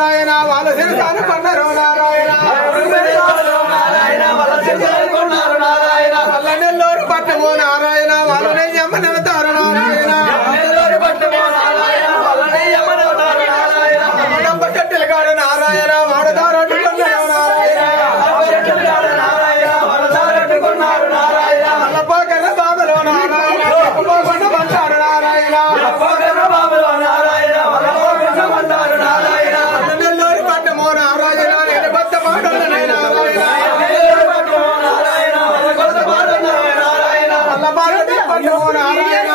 నారాయణ వాళ్ళ శిరసాను కొన్నారు నారాయణ వాళ్ళ నెల్లూరు పట్టము నారాయణ వాళ్ళనే యమ్మనవుతారు నారాయణ నంబ చెట్టులు కాడు నారాయణ వాడదారట్టుకున్నారు నారాయణ పోకర బాబులో నారాయణ పోకుండా పంటారు నారాయణ నెల్లూరు పట్టము నారాయణ నేను కొత్త పాటలు నారాయణ పట్టము నారాయణ